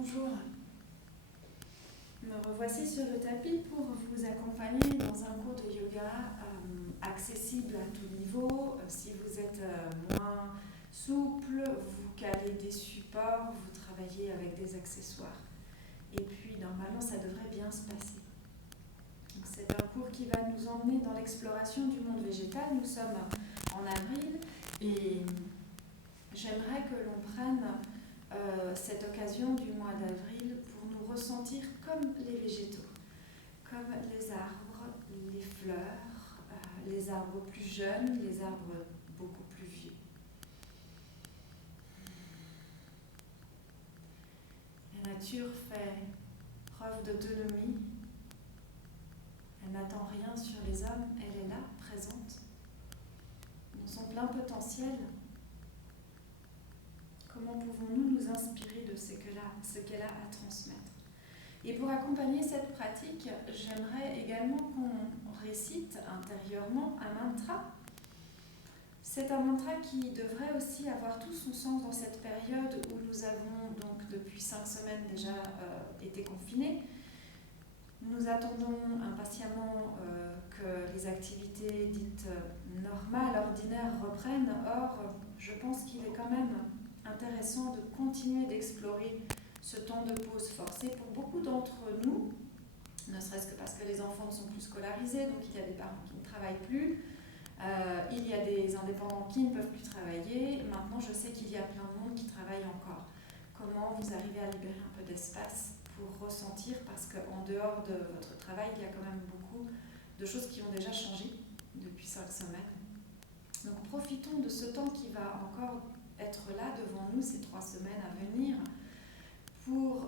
Bonjour, me revoici sur le tapis pour vous accompagner dans un cours de yoga accessible à tout niveau. Si vous êtes moins souple, vous calez des supports, vous travaillez avec des accessoires. Et puis normalement ça devrait bien se passer. Donc, c'est un cours qui va nous emmener dans l'exploration du monde végétal. Nous sommes en avril et j'aimerais que l'on prenne cette occasion du mois d'avril pour nous ressentir comme les végétaux, comme les arbres, les fleurs, les arbres plus jeunes, les arbres beaucoup plus vieux. La nature fait preuve d'autonomie, elle n'attend rien sur les hommes, elle est là, présente, dans son plein potentiel. Comment pouvons-nous nous inspirer de ce qu'elle a à transmettre? Et pour accompagner cette pratique, j'aimerais également qu'on récite intérieurement un mantra. C'est un mantra qui devrait aussi avoir tout son sens dans cette période où nous avons donc depuis 5 semaines déjà été confinés. Nous attendons impatiemment que les activités dites normales, ordinaires reprennent. Or, je pense qu'il est quand même intéressant de continuer d'explorer ce temps de pause forcé pour beaucoup d'entre nous, ne serait-ce que parce que les enfants ne sont plus scolarisés, donc il y a des parents qui ne travaillent plus, il y a des indépendants qui ne peuvent plus travailler. Maintenant, je sais qu'il y a plein de monde qui travaille encore. Comment vous arrivez à libérer un peu d'espace pour ressentir, parce qu'en dehors de votre travail, il y a quand même beaucoup de choses qui ont déjà changé depuis 5 semaines. Donc profitons de ce temps qui va encore être là devant nous ces 3 semaines à venir pour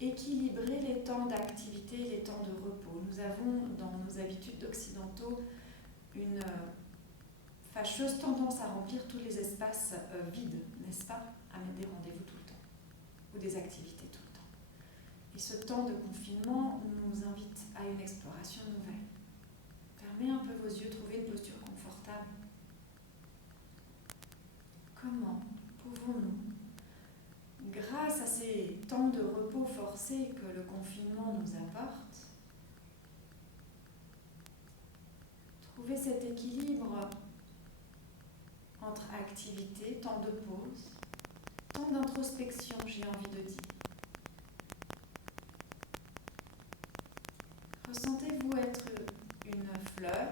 équilibrer les temps d'activité et les temps de repos. Nous avons dans nos habitudes d'occidentaux une fâcheuse tendance à remplir tous les espaces vides, n'est-ce pas? À mettre des rendez-vous tout le temps ou des activités tout le temps. Et ce temps de confinement nous invite à une exploration nouvelle. Fermez un peu vos yeux, trouvez une posture confortable. Comment pouvons-nous, grâce à ces temps de repos forcés que le confinement nous apporte, trouver cet équilibre entre activité, temps de pause, temps d'introspection, j'ai envie de dire. Ressentez-vous être une fleur,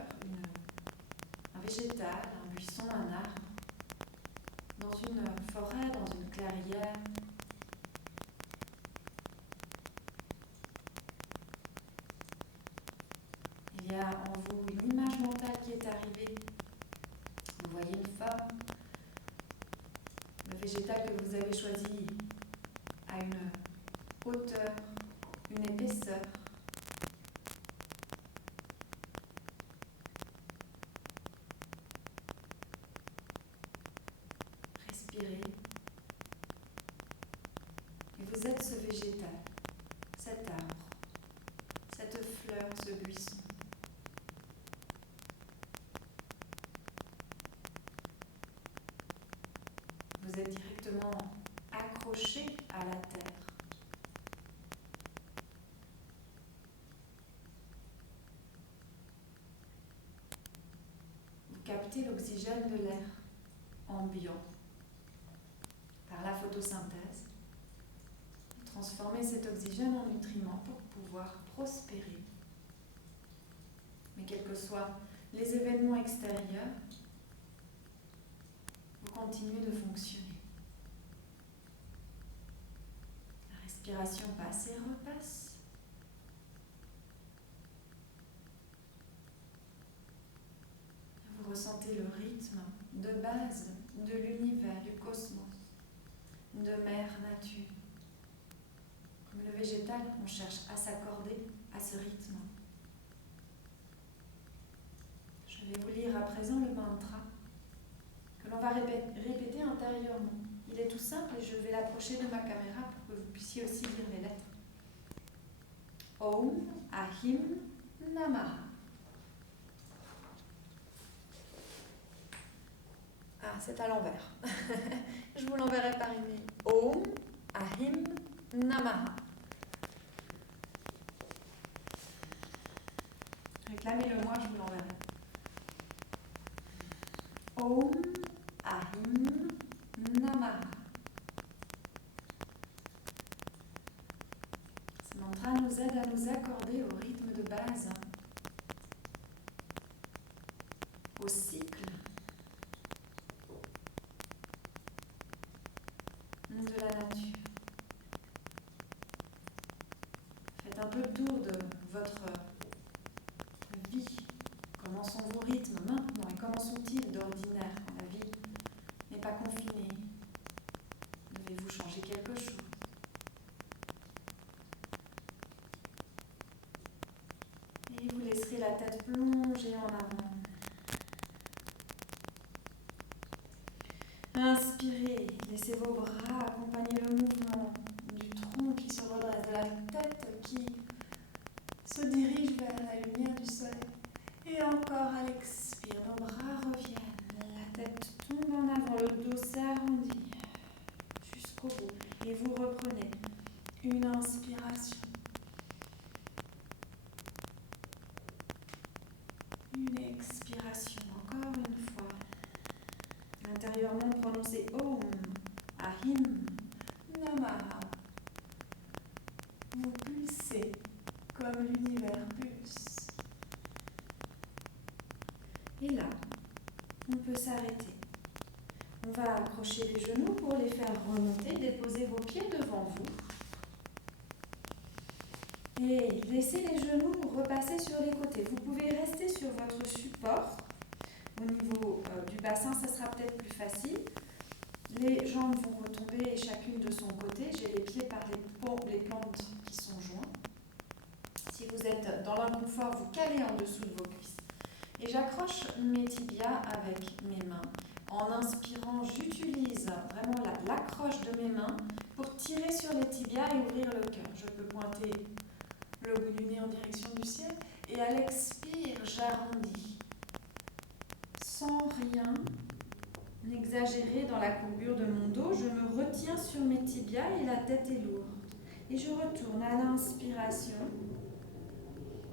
un végétal, un buisson, un arbre, dans une forêt, dans une clairière. Il y a en vous une image mentale qui est arrivée. Vous voyez une forme. Le végétal que vous avez choisi a une hauteur, une épaisseur. Respirez. Et vous êtes ce végétal, cet arbre, cette fleur, ce buisson. Vous êtes directement accroché à la terre. Vous captez l'oxygène de l'air ambiant par la photosynthèse. Transformez cet oxygène en nutriments pour pouvoir prospérer. Mais quels que soient les événements extérieurs, vous continuez de fonctionner. La respiration passe et repasse. Vous ressentez le rythme de base de l'univers, du cosmos, de mère nature. Comme le végétal, on cherche à s'accorder à ce rythme. Je vais vous lire à présent le mantra que l'on va répéter intérieurement. Il est tout simple et je vais l'approcher de ma caméra pour que vous puissiez aussi lire les lettres. Om Ahim Namaha. Ah, c'est à l'envers. Je vous l'enverrai par email. Om Ahim Namaha. Réclamez-le-moi, je vous l'enverrai. Om Ahim Namaha. Ce mantra nous aide à nous accorder au rythme de base, au cycle de la nature. Faites un peu le tour de votre vie. Comment sont vos rythmes maintenant et comment sont-ils d'ordinaire quand la vie n'est pas confinée? Devez-vous changer quelque chose? Et vous laisserez la tête plonger en avant. Inspirez, laissez vos bras accompagner le mouvement du tronc qui se redresse, de la tête qui se dirige vers la lumière du soleil. Et encore à l'expire, nos bras reviennent, la tête tombe en avant, le dos s'arrondit jusqu'au bout. Et vous reprenez une inspiration, une expiration, encore une fois. Intérieurement, prononcez Om Ahim Namaha. Vous pulsez comme l'univers pulse. Et là, on peut s'arrêter. On va accrocher les genoux pour les faire remonter, déposer vos pieds devant vous. Et laissez les genoux repasser sur les côtés. Vous pouvez rester sur votre support. Au niveau du bassin, ça sera peut-être plus facile. Les jambes vont retomber chacune de son côté. J'ai les pieds par les plantes qui sont joints. Si vous êtes dans l'inconfort, vous calez en dessous de vos cuisses. Et j'accroche mes tibias avec mes mains. En inspirant, j'utilise vraiment l'accroche de mes mains pour tirer sur les tibias et ouvrir le cœur. Je peux pointer le bout du nez en direction du ciel. Et à l'expire, j'arrondis. Sans rien exagérer dans la courbure de mon dos, je me retiens sur mes tibias et la tête est lourde. Et je retourne à l'inspiration.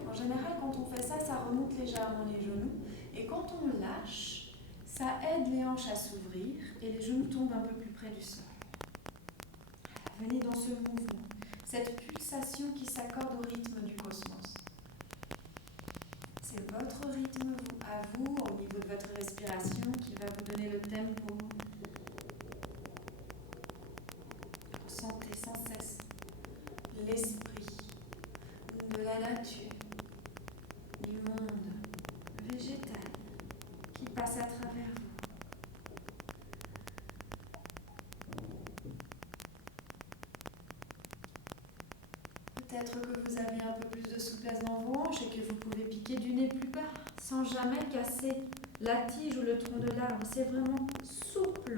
En général, quand on fait ça, ça remonte légèrement les genoux. Et quand on lâche, ça aide les hanches à s'ouvrir et les genoux tombent un peu plus près du sol. Venez dans ce mouvement, cette pulsation qui s'accorde au rythme du cosmos. C'est votre rythme à vous, au niveau de votre respiration, qui va vous donner le tempo. Ressentez sans cesse l'esprit de la nature, du monde végétal qui passe à travers vous. Peut-être que vous avez un peu plus de souplesse dans vos hanches et que vous pouvez piquer du nez plus bas sans jamais casser la tige ou le tronc de l'arbre. C'est vraiment souple,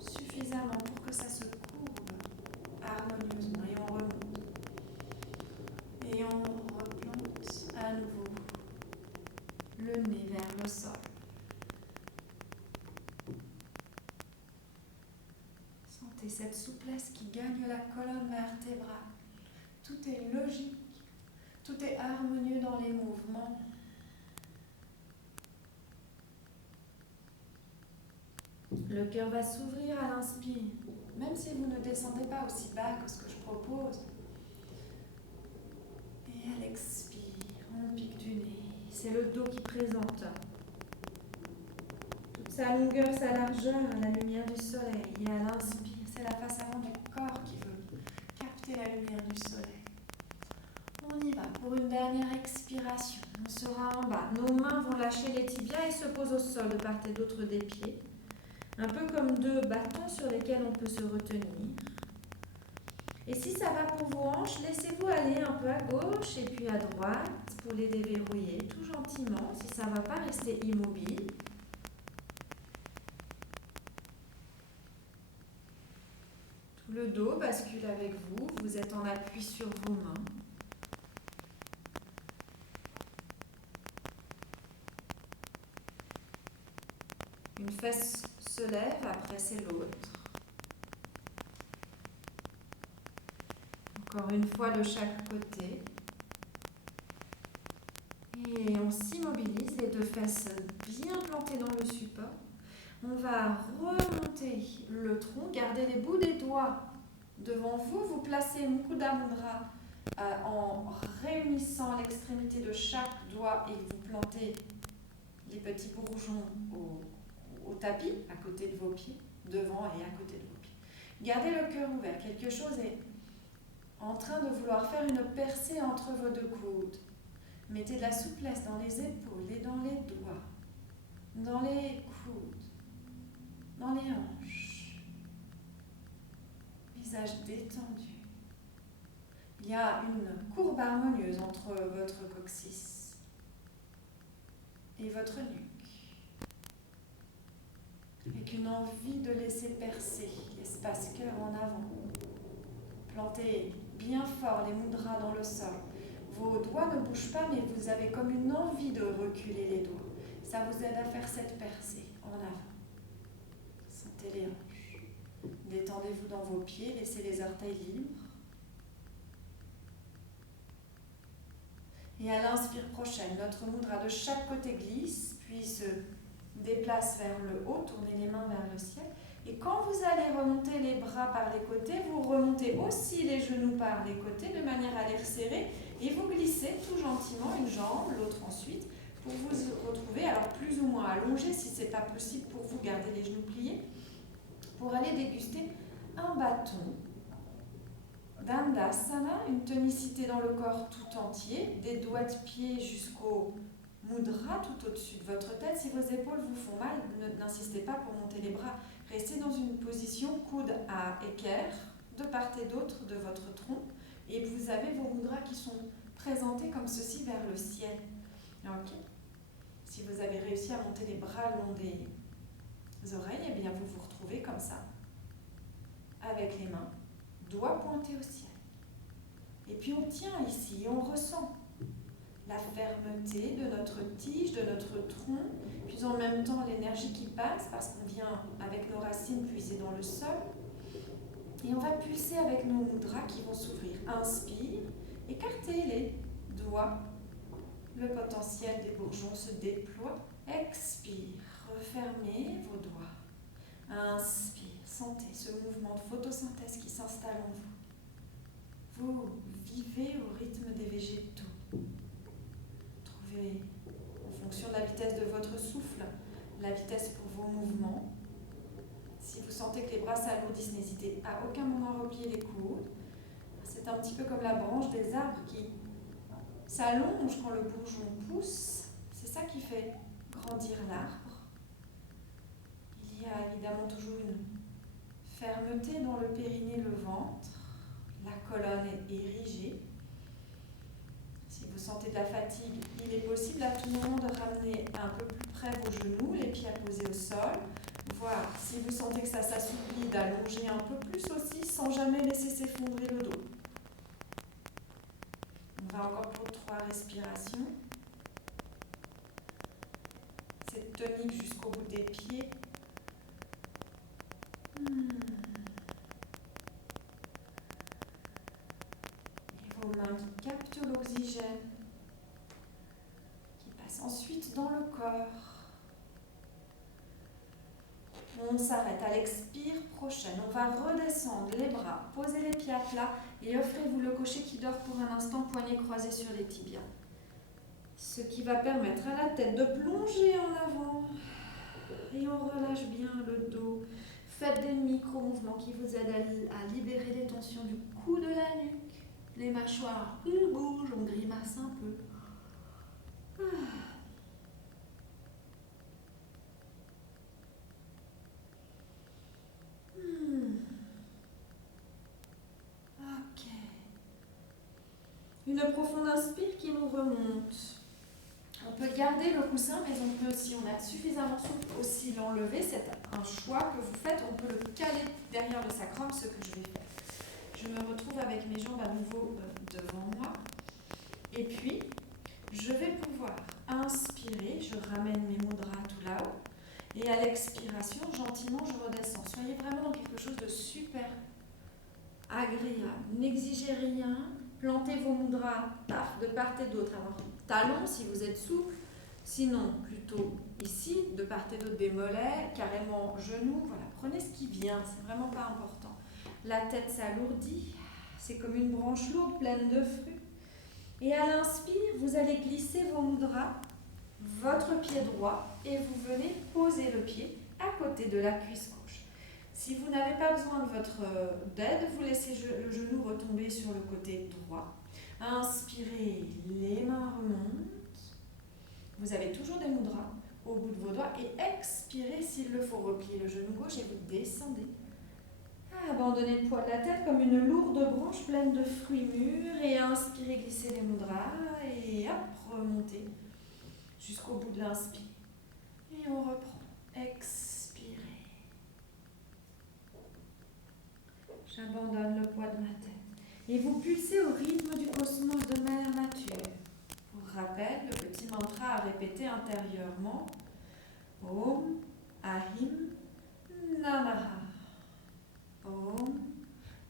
suffisamment pour que ça se courbe harmonieusement. Et on remonte. Et on replante à nouveau le nez vers le sol. Sentez cette souplesse qui gagne la colonne vertébrale. Tout est logique, tout est harmonieux dans les mouvements. Le cœur va s'ouvrir à l'inspire, même si vous ne descendez pas aussi bas que ce que je propose. Et à l'expire, on pique du nez. C'est le dos qui présente toute sa longueur, sa largeur à la lumière du soleil. Et à l'inspire, c'est la face avant du corps qui veut capter la lumière du soleil. On y va pour une dernière expiration. On sera en bas. Nos mains vont lâcher les tibias et se posent au sol de part et d'autre des pieds. Un peu comme deux bâtons sur lesquels on peut se retenir. Et si ça va pour vos hanches, laissez-vous aller un peu à gauche et puis à droite pour les déverrouiller tout gentiment. Si ça ne va pas, rester immobile. Tout le dos bascule avec vous. Vous êtes en appui sur vos mains. Une fesse se lève, après c'est l'autre. Encore une fois de chaque côté. Et on s'immobilise, les deux fesses bien plantées dans le support. On va remonter le tronc, garder les bouts des doigts devant vous. Vous placez Mukunda Mudra en réunissant l'extrémité de chaque doigt et vous plantez les petits bourgeons au tapis, à côté de vos pieds, devant et à côté de vos pieds. Gardez le cœur ouvert. Quelque chose est en train de vouloir faire une percée entre vos deux coudes. Mettez de la souplesse dans les épaules et dans les doigts, dans les coudes, dans les hanches. Visage détendu. Il y a une courbe harmonieuse entre votre coccyx et votre nuque, avec une envie de laisser percer l'espace cœur en avant. Plantez bien fort les mudras dans le sol. Vos doigts ne bougent pas, mais vous avez comme une envie de reculer les doigts. Ça vous aide à faire cette percée en avant. Sentez les hanches. Détendez-vous dans vos pieds, laissez les orteils libres. Et à l'inspire prochaine, notre mudra de chaque côté glisse, puis se déplace vers le haut, tournez les mains vers le ciel. Et quand vous allez remonter les bras par les côtés, vous remontez aussi les genoux par les côtés de manière à les resserrer et vous glissez tout gentiment une jambe, l'autre ensuite, pour vous retrouver alors plus ou moins allongé si ce n'est pas possible pour vous garder les genoux pliés, pour aller déguster un bâton d'Andasana, une tonicité dans le corps tout entier, des doigts de pied jusqu'au mudra tout au-dessus de votre tête. Si vos épaules vous font mal, n'insistez pas pour monter les bras. Restez dans une position coude à équerre, de part et d'autre de votre tronc, et vous avez vos mudras qui sont présentés comme ceci vers le ciel. Okay. Si vous avez réussi à monter les bras le long des oreilles, eh bien vous vous retrouvez comme ça, avec les mains, doigts pointés au ciel. Et puis on tient ici, et on ressent la fermeté de notre tige, de notre tronc, puis en même temps l'énergie qui passe parce qu'on vient avec nos racines puiser dans le sol. Et on va pulser avec nos mudras qui vont s'ouvrir. Inspire, écartez les doigts. Le potentiel des bourgeons se déploie. Expire, refermez vos doigts. Inspire, sentez ce mouvement de photosynthèse qui s'installe en vous. Vous vivez au rythme des végétaux. Trouvez, en fonction de la vitesse de votre souffle, la vitesse pour vos mouvements. Si vous sentez que les bras s'alourdissent, n'hésitez à aucun moment à replier les coudes. C'est un petit peu comme la branche des arbres qui s'allonge quand le bourgeon pousse. C'est ça qui fait grandir l'arbre. Il y a évidemment toujours une fermeté dans le périnée, le ventre. La colonne est érigée. Si vous sentez de la fatigue, il est possible à tout moment de ramener un peu plus près vos genoux, les pieds à poser au sol. Voir si vous sentez que ça s'assouplit, d'allonger un peu plus aussi, sans jamais laisser s'effondrer le dos. On va encore pour 3 respirations. C'est tonique jusqu'au bout des pieds. Et vos mains qui captent l'oxygène, qui passe ensuite dans le corps. On s'arrête à l'expire prochaine. On va redescendre les bras, poser les pieds à plat et offrez-vous le cocher qui dort pour un instant, poignets croisés sur les tibias. Ce qui va permettre à la tête de plonger en avant. Et on relâche bien le dos. Faites des micro-mouvements qui vous aident à libérer les tensions du cou, de la nuque. Les mâchoires bougent, on grimace un peu. Ok. Une profonde inspire qui nous remonte. On peut garder le coussin, mais on peut, si on a suffisamment souple, aussi l'enlever. C'est un choix que vous faites. On peut le caler derrière le sacrum, ce que je vais faire. Je me retrouve avec mes jambes à nouveau devant moi. Et puis, je vais pouvoir inspirer. Je ramène mes mudras tout là-haut. Et à l'expiration, gentiment, je redescends. Soyez vraiment dans quelque chose de super agréable. N'exigez rien. Plantez vos mudras de part et d'autre. Alors, talons si vous êtes souple. Sinon, plutôt ici, de part et d'autre des mollets, carrément genoux. Voilà, prenez ce qui vient. C'est vraiment pas important. La tête s'alourdit. C'est comme une branche lourde pleine de fruits. Et à l'inspire, vous allez glisser vos mudras, votre pied droit, et vous venez poser le pied à côté de la cuisse gauche. Si vous n'avez pas besoin de votre d'aide, vous laissez le genou retomber sur le côté droit. Inspirez, les mains remontent. Vous avez toujours des mudras au bout de vos doigts. Et expirez, s'il le faut, repliez le genou gauche et vous descendez. Abandonnez le poids de la tête comme une lourde branche pleine de fruits mûrs. Et inspirez, glissez les mudras. Et hop, remontez jusqu'au bout de l'inspire. Et on reprend. Expirez. J'abandonne le poids de ma tête. Et vous pulsez au rythme du cosmos de Mère Nature. Pour rappel, le petit mantra à répéter intérieurement. Om Ahim Namaha. Om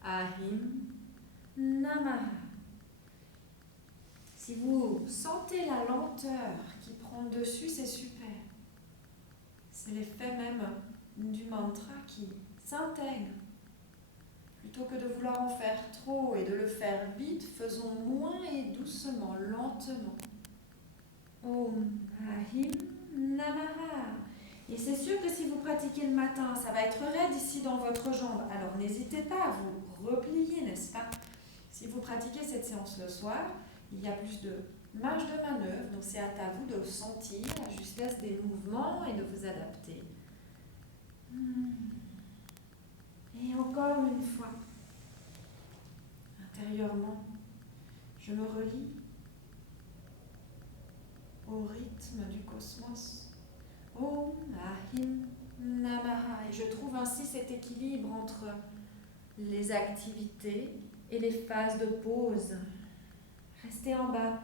Ahim Namaha. Si vous sentez la lenteur qui prend le dessus, c'est super. C'est l'effet même du mantra qui s'intègre. Plutôt que de vouloir en faire trop et de le faire vite, faisons moins et doucement, lentement. Om Ahim Namaha. Et c'est sûr que si vous pratiquez le matin, ça va être raide ici dans votre jambe. Alors n'hésitez pas à vous replier, n'est-ce pas? Si vous pratiquez cette séance le soir, il y a plus de marge de manœuvre, donc c'est à vous de sentir la justesse des mouvements et de vous adapter. Et encore une fois, intérieurement, je me relie au rythme du cosmos. Om Ahim Namaha. Et je trouve ainsi cet équilibre entre les activités et les phases de pause. Restez en bas.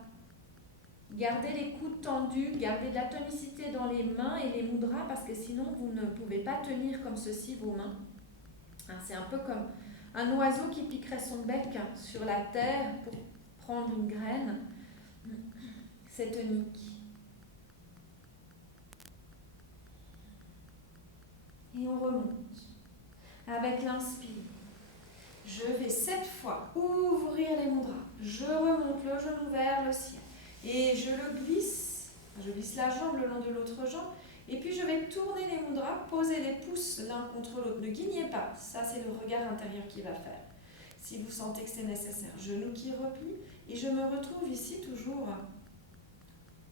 Gardez les coudes tendus, gardez de la tonicité dans les mains et les mudras parce que sinon vous ne pouvez pas tenir comme ceci vos mains. C'est un peu comme un oiseau qui piquerait son bec sur la terre pour prendre une graine. C'est tonique. Et on remonte. Avec l'inspire, je vais 7 fois ouvrir les mudras. Je remonte le genou vers le ciel. Et je glisse la jambe le long de l'autre jambe. Et puis je vais tourner les mudras, poser les pouces l'un contre l'autre. Ne guignez pas, ça c'est le regard intérieur qui va faire. Si vous sentez que c'est nécessaire, genou qui replie. Et je me retrouve ici toujours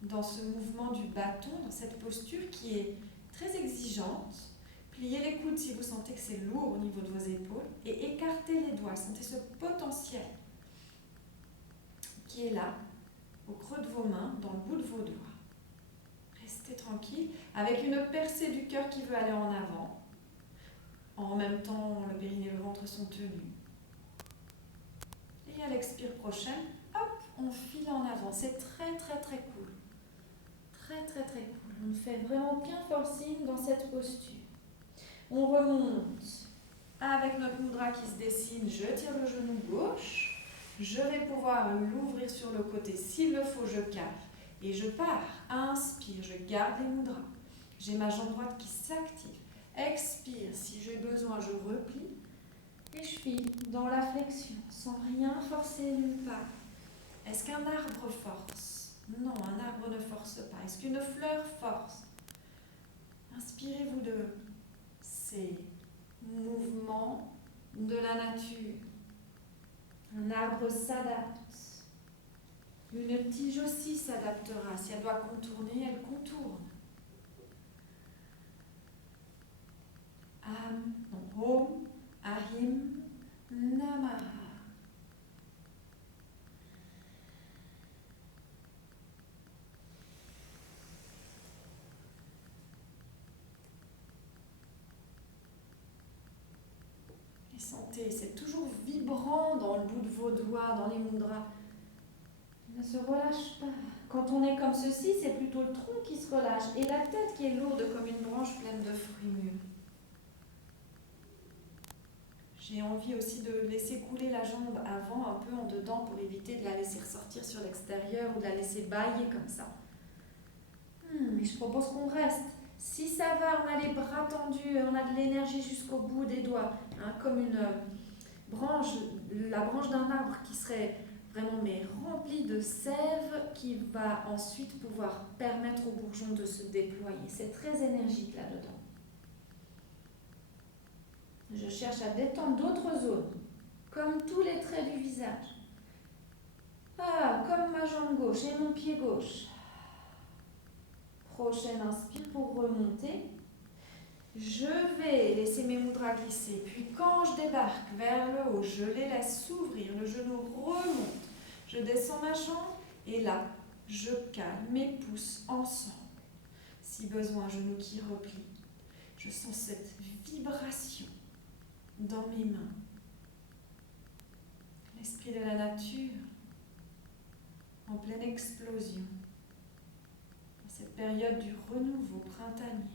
dans ce mouvement du bâton, dans cette posture qui est très exigeante. Pliez les coudes si vous sentez que c'est lourd au niveau de vos épaules et écartez les doigts. Sentez ce potentiel qui est là, au creux de vos mains, dans le bout de vos doigts. Restez tranquille, avec une percée du cœur qui veut aller en avant. En même temps, le périnée et le ventre sont tenus. Et à l'expire prochaine, hop, on file en avant. C'est très très très cool. Très très très cool. On fait vraiment bien forcing dans cette posture. On remonte avec notre mudra qui se dessine. Je tire le genou gauche. Je vais pouvoir l'ouvrir sur le côté. S'il le faut, je cale. Et je pars. Inspire, je garde les mudras. J'ai ma jambe droite qui s'active. Expire, si j'ai besoin, je replie. Et je file dans la flexion, sans rien forcer nulle part. Est-ce qu'un arbre force? Non, un arbre ne force pas. Est-ce qu'une fleur force? Inspirez-vous de ces mouvements de la nature. Un arbre s'adapte. Une tige aussi s'adaptera. Si elle doit contourner, elle contourne. Om Ahim Namaha. Et sentez, c'est toujours vibrant dans le bout de vos doigts, dans les mudras. Ne se relâche pas. Quand on est comme ceci, c'est plutôt le tronc qui se relâche et la tête qui est lourde comme une branche pleine de fruits mûrs. J'ai envie aussi de laisser couler la jambe avant, un peu en dedans, pour éviter de la laisser ressortir sur l'extérieur ou de la laisser bâiller comme ça. Mais je propose qu'on reste. Si ça va, on a les bras tendus, on a de l'énergie jusqu'au bout des doigts, hein, comme une branche, la branche d'un arbre qui serait vraiment mais remplie de sève, qui va ensuite pouvoir permettre au bourgeon de se déployer. C'est très énergique là-dedans. Je cherche à détendre d'autres zones, comme tous les traits du visage. Comme ma jambe gauche et mon pied gauche. Prochaine inspire pour remonter. Je vais laisser mes mudras glisser. Puis quand je débarque vers le haut, je les laisse s'ouvrir. Le genou remonte. Je descends ma jambe et là, je cale mes pouces ensemble. Si besoin, genou qui replie. Je sens cette vibration dans mes mains. L'esprit de la nature en pleine explosion. Dans cette période du renouveau printanier.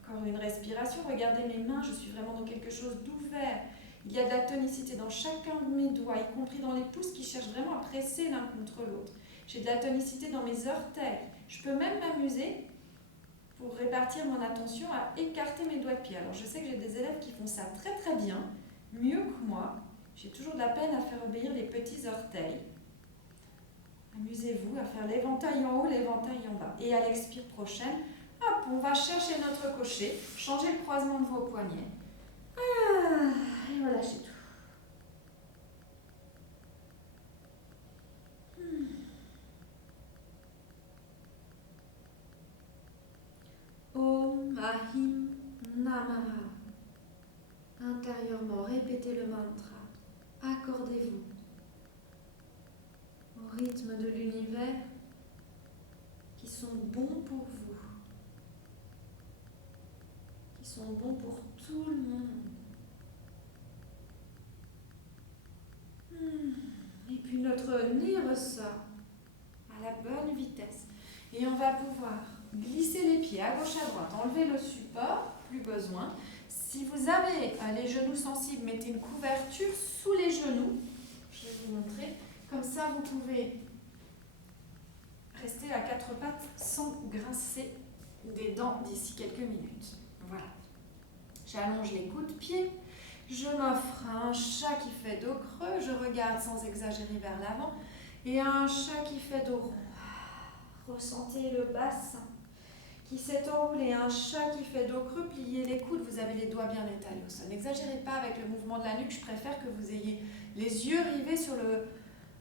Encore une respiration. Regardez mes mains, je suis vraiment dans quelque chose d'ouvert. Il y a de la tonicité dans chacun de mes doigts, y compris dans les pouces qui cherchent vraiment à presser l'un contre l'autre. J'ai de la tonicité dans mes orteils. Je peux même m'amuser pour répartir mon attention à écarter mes doigts de pied. Alors je sais que j'ai des élèves qui font ça très très bien, mieux que moi. J'ai toujours de la peine à faire obéir les petits orteils. Amusez-vous à faire l'éventail en haut, l'éventail en bas. Et à l'expire prochaine, hop, on va chercher notre cocher, changer le croisement de vos poignets. Et relâchez tout. Om Ahim Namah. Intérieurement, répétez le mantra. Accordez-vous au rythme de l'univers qui sont bons pour vous, qui sont bons pour tout le monde. Et puis notre nez ressort à la bonne vitesse. Et on va pouvoir glisser les pieds à gauche à droite, enlever le support, plus besoin. Si vous avez les genoux sensibles, mettez une couverture sous les genoux. Je vais vous montrer. Comme ça, vous pouvez rester à quatre pattes sans grincer des dents d'ici quelques minutes. Voilà. J'allonge les coudes de pied. Je m'offre un chat qui fait dos creux. Je regarde sans exagérer vers l'avant. Et un chat qui fait dos rond. Ressentez le bassin qui s'est enroulé. Un chat qui fait dos creux, pliez les coudes, vous avez les doigts bien étalés au sol. N'exagérez pas avec le mouvement de la nuque, je préfère que vous ayez les yeux rivés sur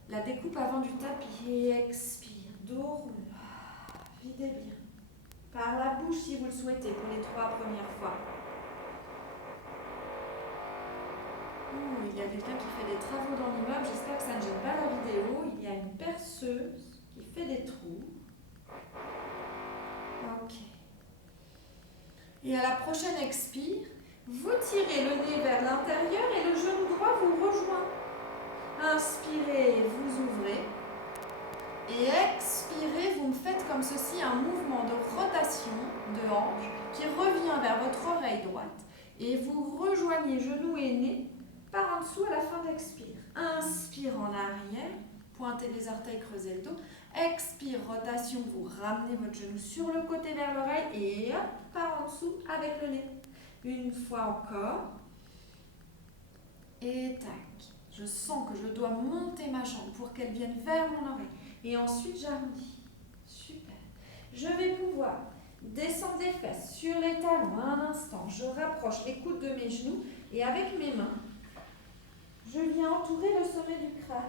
la découpe avant du tapis. Et expire, dos rond, videz bien. Par la bouche si vous le souhaitez pour les 3 premières fois. Il y a quelqu'un qui fait des travaux dans l'immeuble, j'espère que ça ne gêne pas la vidéo. Il y a une perceuse qui fait des trous. Ok. Et à la prochaine expire, vous tirez le nez vers l'intérieur et le genou droit vous rejoint. Inspirez, vous ouvrez. Et expirez, vous me faites comme ceci un mouvement de rotation de hanche qui revient vers votre oreille droite. Et vous rejoignez genou et nez par en dessous à la fin d'expire. Inspire en arrière, pointez les orteils, creusez le dos. Expire, rotation, vous ramenez votre genou sur le côté vers l'oreille et hop, par en dessous avec le nez. Une fois encore. Et tac. Je sens que je dois monter ma jambe pour qu'elle vienne vers mon oreille. Et ensuite, j'arrondis. Super. Je vais pouvoir descendre les fesses sur les talons un instant. Je rapproche les coudes de mes genoux et avec mes mains, je viens entourer le sommet du crâne.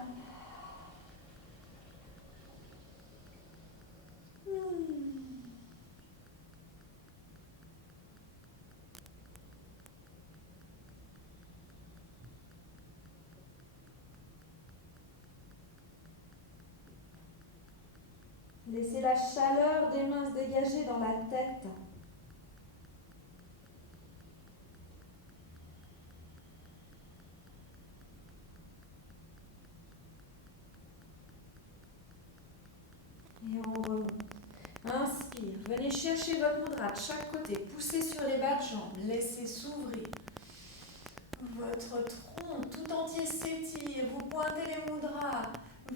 Laissez la chaleur des mains se dégager dans la tête. Et on remonte. Inspire, Venez chercher votre mudra de chaque côté, poussez sur les bas de jambes, laissez s'ouvrir. Votre tronc tout entier s'étire, vous pointez les mudras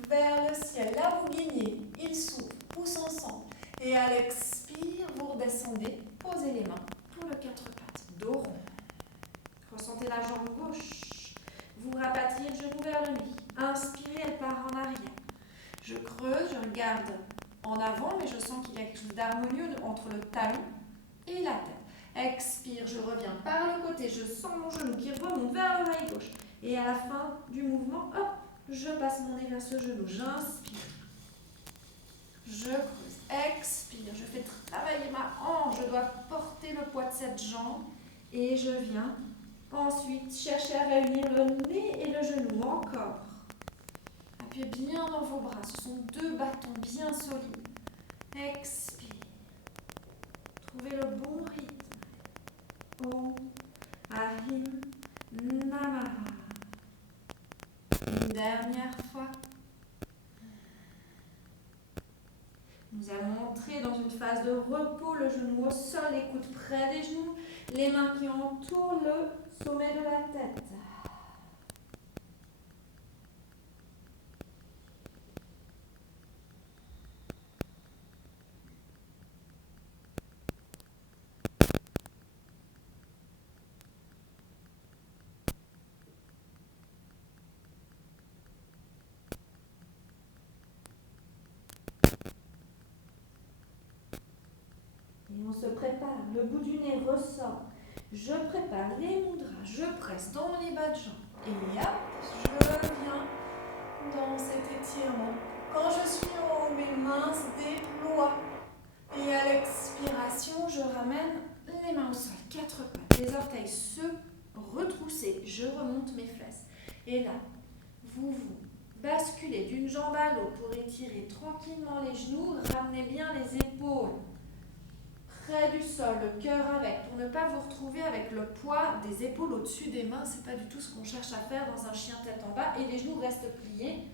vers le ciel. Là, vous guignez, il s'ouvre, pousse ensemble. Et à l'expire, vous redescendez, posez les mains pour le quatre pattes, dos rond. Ressentez la jambe gauche. Vous rapatriez le genou vers le nez. Inspirez, elle part en arrière. Je creuse, je regarde en avant, mais je sens qu'il y a quelque chose d'harmonieux entre le talon et la tête. Expire, je reviens par le côté, je sens mon genou qui remonte vers l'oreille gauche. Et à la fin du mouvement, hop, je passe mon nez vers ce genou. J'inspire. Je creuse. Expire. Je fais travailler ma hanche. Je dois porter le poids de cette jambe. Et je viens ensuite chercher à réunir le nez et le genou. Encore. Appuyez bien dans vos bras. Ce sont deux bâtons bien solides. Expire. Trouvez le bon rythme. Om Ahim Namaha. Une dernière fois. Nous allons entrer dans une phase de repos, le genou au sol, les coudes près des genoux, les mains qui entourent le sommet de la tête. Et on se prépare, le bout du nez ressort. Je prépare les mudras, je presse dans les bas de jambes. Et hop, je viens dans cet étirement. Quand je suis en haut, mes mains se déploient. Et à l'expiration, je ramène les mains au sol, quatre pattes. Les orteils se retroussés, je remonte mes fesses. Et là, vous basculez d'une jambe à l'autre pour étirer tranquillement les genoux. Ramenez bien les épaules près du sol, le cœur avec, pour ne pas vous retrouver avec le poids des épaules au-dessus des mains. C'est pas du tout ce qu'on cherche à faire dans un chien tête en bas. Et les genoux restent pliés.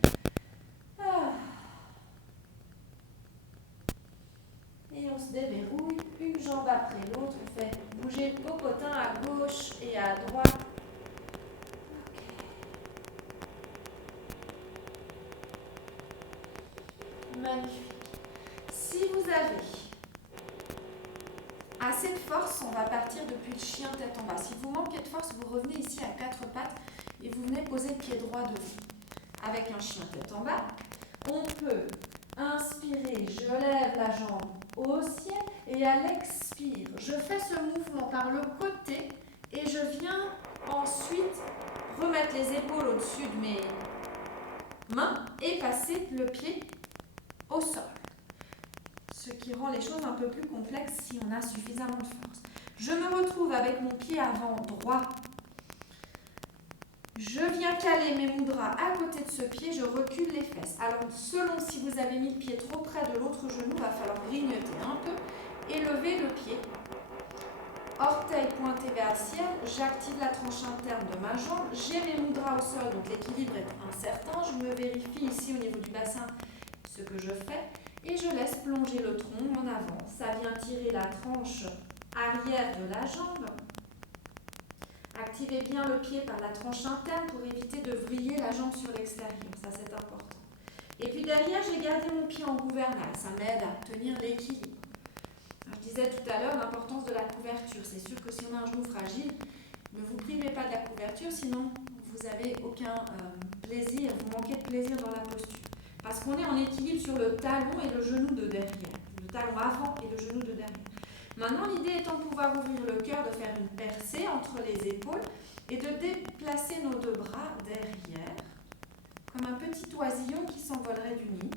Et on se déverrouille, une jambe après l'autre. On fait bouger le popotin à gauche et à droite. Okay. Magnifique. Si vous avez assez de force, on va partir depuis le chien tête en bas. Si vous manquez de force, vous revenez ici à quatre pattes et vous venez poser le pied droit devant. Avec un chien tête en bas, on peut inspirer, je lève la jambe au ciel et à l'expire, je fais ce mouvement par le côté et je viens ensuite remettre les épaules au-dessus de mes mains et passer le pied au sol. Ce qui rend les choses un peu plus complexes si on a suffisamment de force. Je me retrouve avec mon pied avant droit. Je viens caler mes mudras à côté de ce pied, je recule les fesses. Alors, selon si vous avez mis le pied trop près de l'autre genou, il va falloir grignoter un peu et lever le pied. Orteil pointé vers le ciel, j'active la tranche interne de ma jambe, j'ai mes mudras au sol, donc l'équilibre est incertain. Je me vérifie ici au niveau du bassin ce que je fais et je laisse plonger le tronc en avant. Ça vient tirer la tranche arrière de la jambe. Activez bien le pied par la tranche interne pour éviter de vriller la jambe sur l'extérieur, ça c'est important. Et puis derrière, j'ai gardé mon pied en gouvernail, ça m'aide à tenir l'équilibre. Je disais tout à l'heure l'importance de la couverture. C'est sûr que si on a un genou fragile, ne vous privez pas de la couverture, sinon vous n'avez aucun plaisir, vous manquez de plaisir dans la posture. Parce qu'on est en équilibre sur le talon et le genou de derrière, le talon avant et le genou de derrière. Maintenant, l'idée étant de pouvoir ouvrir le cœur, de faire une percée entre les épaules et de déplacer nos deux bras derrière, comme un petit oisillon qui s'envolerait du nid.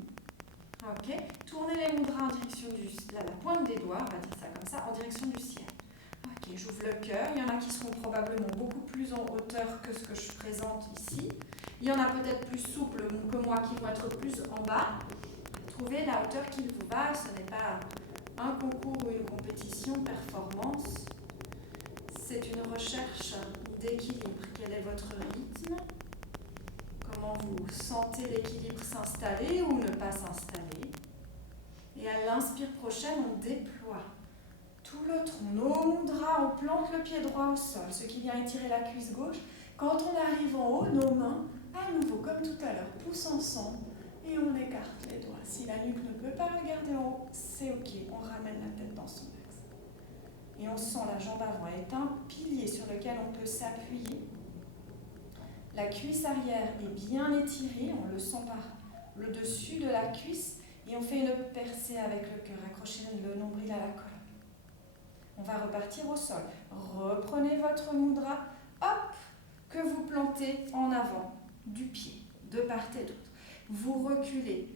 Ok. Tournez les mudras en direction la pointe des doigts, on va dire ça comme ça, en direction du ciel. Ok, j'ouvre le cœur. Il y en a qui seront probablement beaucoup plus en hauteur que ce que je présente ici. Il y en a peut-être plus souples que moi qui vont être plus en bas. Trouvez la hauteur qui vous va. Ce n'est pas un concours ou une compétition performance. C'est une recherche d'équilibre. Quel est votre rythme? Comment vous sentez l'équilibre s'installer ou ne pas s'installer? Et à l'inspire prochaine, on déploie tronc, nos mudras, on plante le pied droit au sol, ce qui vient étirer la cuisse gauche. Quand on arrive en haut, nos mains, à nouveau, comme tout à l'heure, poussent ensemble et on écarte les doigts. Si la nuque ne peut pas regarder en haut, c'est ok, on ramène la tête dans son axe. Et on sent la jambe avant est un pilier sur lequel on peut s'appuyer. La cuisse arrière est bien étirée, on le sent par le dessus de la cuisse et on fait une percée avec le cœur. Accrochez le nombril à la colonne. On va repartir au sol. Reprenez votre mudra, hop, que vous plantez en avant du pied, de part et d'autre. Vous reculez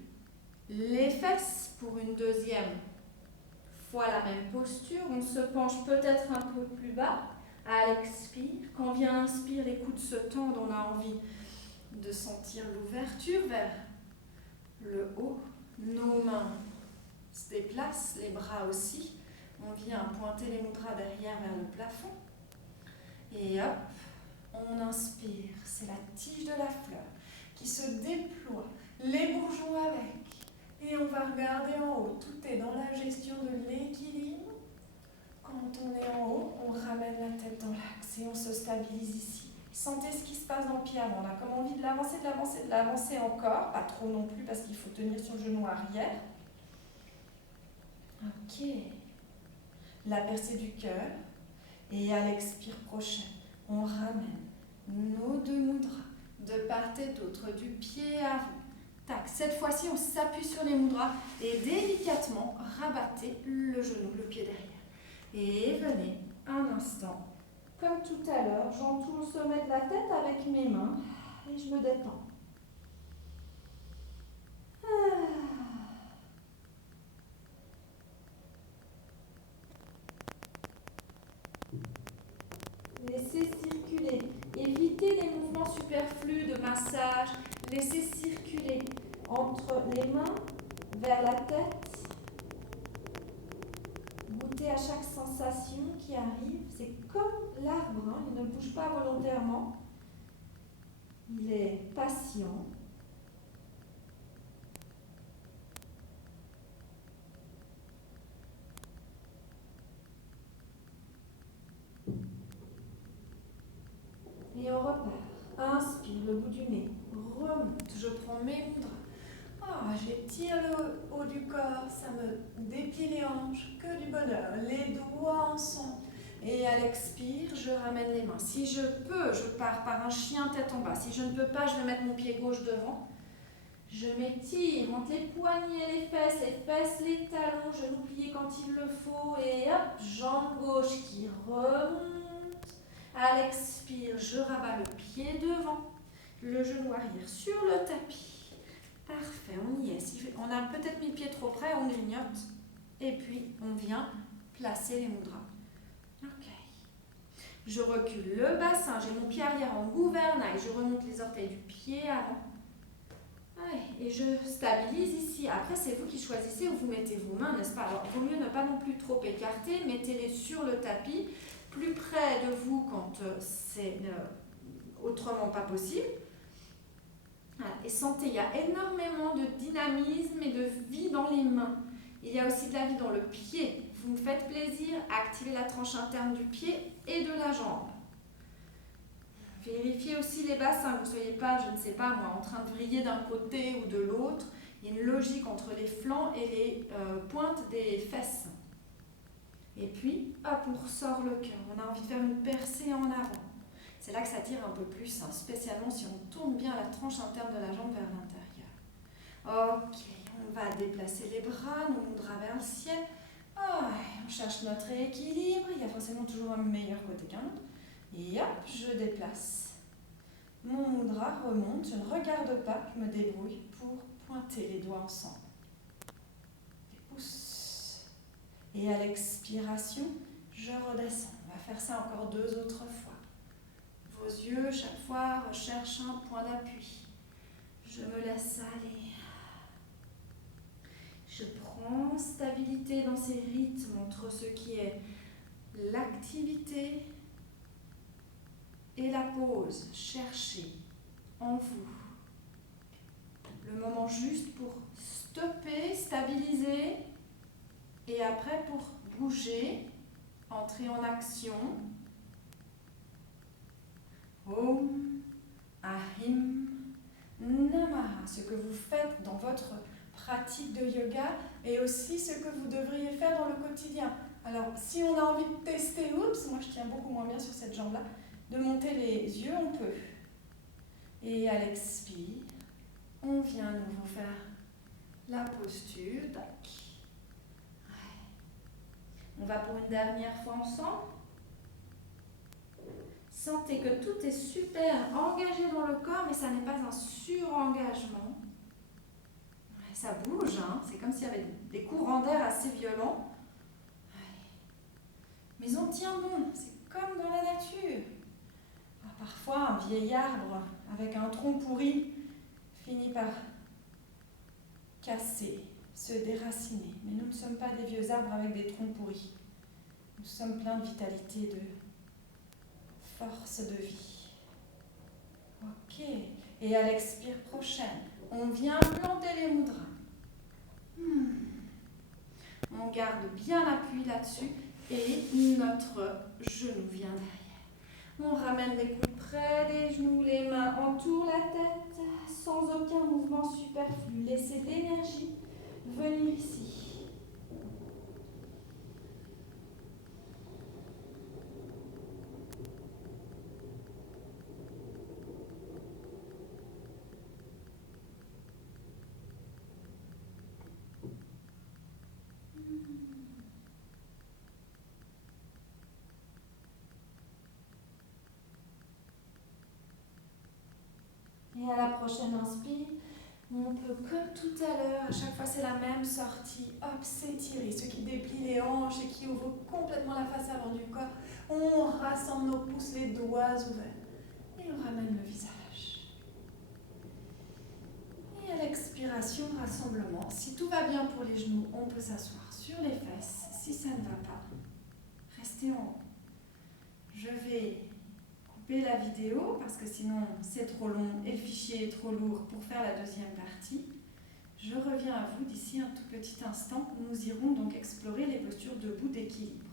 les fesses pour une deuxième fois la même posture. On se penche peut-être un peu plus bas. À l'expire, quand vient l'inspire, les coudes se tendent, on a envie de sentir l'ouverture vers le haut. Nos mains se déplacent, les bras aussi. On vient pointer les mudras derrière vers le plafond. Et hop, on inspire. C'est la tige de la fleur qui se déploie, les bourgeons avec. Et on va regarder en haut. Tout est dans la gestion de l'équilibre. Quand on est en haut, on ramène la tête dans l'axe et on se stabilise ici. Sentez ce qui se passe dans le pied avant. On a comme envie de l'avancer, de l'avancer, de l'avancer encore. Pas trop non plus parce qu'il faut tenir sur le genou arrière. Ok. La percée du cœur. Et à l'expire prochaine, on ramène nos deux mudras de part et d'autre, du pied avant. Tac. Cette fois-ci, on s'appuie sur les mudras et délicatement rabattez le genou, le pied derrière. Et venez un instant, comme tout à l'heure, j'entoure le sommet de la tête avec mes mains et je me détends. Laissez circuler, évitez les mouvements superflus de massage, laissez circuler entre les mains vers la tête. Goûtez à chaque sensation qui arrive. C'est comme l'arbre, hein, il ne bouge pas volontairement. Il est patient. Et on repart. Inspire le bout du nez. Remonte. Je prends mes mudras. J'étire le haut du corps, ça me déplie les hanches, que du bonheur, les doigts ensemble. Et à l'expire, je ramène les mains. Si je peux, je pars par un chien tête en bas. Si je ne peux pas, je vais mettre mon pied gauche devant. Je m'étire entre les poignets, les fesses, les talons, genoux pliés quand il le faut. Et hop, jambe gauche qui remonte. À l'expire, je rabats le pied devant, le genou arrière sur le tapis. Parfait, on y est. On a peut-être mis le pied trop près, on grignote. Et puis, on vient placer les mudras. Ok. Je recule le bassin, j'ai mon pied arrière en gouvernail. Je remonte les orteils du pied avant. Et je stabilise ici. Après, c'est vous qui choisissez où vous mettez vos mains, n'est-ce pas? Alors, il vaut mieux ne pas non plus trop écarter. Mettez-les sur le tapis, plus près de vous quand c'est autrement pas possible. Et sentez, il y a énormément de dynamisme et de vie dans les mains. Il y a aussi de la vie dans le pied. Vous me faites plaisir, activez la tranche interne du pied et de la jambe. Vérifiez aussi les bassins, que vous ne soyez pas, je ne sais pas moi, en train de vriller d'un côté ou de l'autre. Il y a une logique entre les flancs et les pointes des fesses. Et puis, hop, on ressort le cœur. On a envie de faire une percée en avant. C'est là que ça tire un peu plus, hein, spécialement si on tourne bien la tranche interne de la jambe vers l'intérieur. Ok, on va déplacer les bras, nos mudras vers le ciel. On cherche notre équilibre, il y a forcément toujours un meilleur côté qu'un autre. Et hop, je déplace. Mon mudra remonte, je ne regarde pas, je me débrouille pour pointer les doigts ensemble. Les pouces. Et à l'expiration, je redescends. On va faire ça encore 2 autres fois. Vos yeux, chaque fois, recherchent un point d'appui. Je me laisse aller. Je prends stabilité dans ces rythmes entre ce qui est l'activité et la pause. Cherchez en vous le moment juste pour stopper, stabiliser et après pour bouger Entrez en action. Om, Ahim, Namaha. Ce que vous faites dans votre pratique de yoga et aussi ce que vous devriez faire dans le quotidien. Alors, si on a envie de tester, oups, moi je tiens beaucoup moins bien sur cette jambe-là, de monter les yeux, on peut. Et à l'expire, on vient à nouveau faire la posture. Tac. Ouais. On va pour une dernière fois ensemble. Sentez que tout est super engagé dans le corps, mais ça n'est pas un surengagement. Ouais, ça bouge, hein. C'est comme s'il y avait des courants d'air assez violents. Ouais. Mais on tient bon, c'est comme dans la nature. Alors, parfois, un vieil arbre avec un tronc pourri finit par casser, se déraciner. Mais nous ne sommes pas des vieux arbres avec des troncs pourris. Nous sommes pleins de vitalité, de force de vie. Ok. Et à l'expire prochaine, on vient planter les mudras. On garde bien l'appui là-dessus et notre genou vient derrière. On ramène les coudes près des genoux, les mains entourent la tête, sans aucun mouvement superflu. Laissez l'énergie venir ici. Et à la prochaine inspire, on peut, comme tout à l'heure, à chaque fois c'est la même sortie, hop, s'étirer. Ceux qui déplient les hanches et qui ouvrent complètement la face avant du corps, on rassemble nos pouces, les doigts ouverts. Et on ramène le visage. Et à l'expiration, rassemblement. Si tout va bien pour les genoux, on peut s'asseoir sur les fesses. Si ça ne va pas, restez en haut. Je vais couper la vidéo parce que sinon c'est trop long et le fichier est trop lourd pour faire la deuxième partie. Je reviens à vous d'ici un tout petit instant. Nous irons donc explorer les postures debout d'équilibre.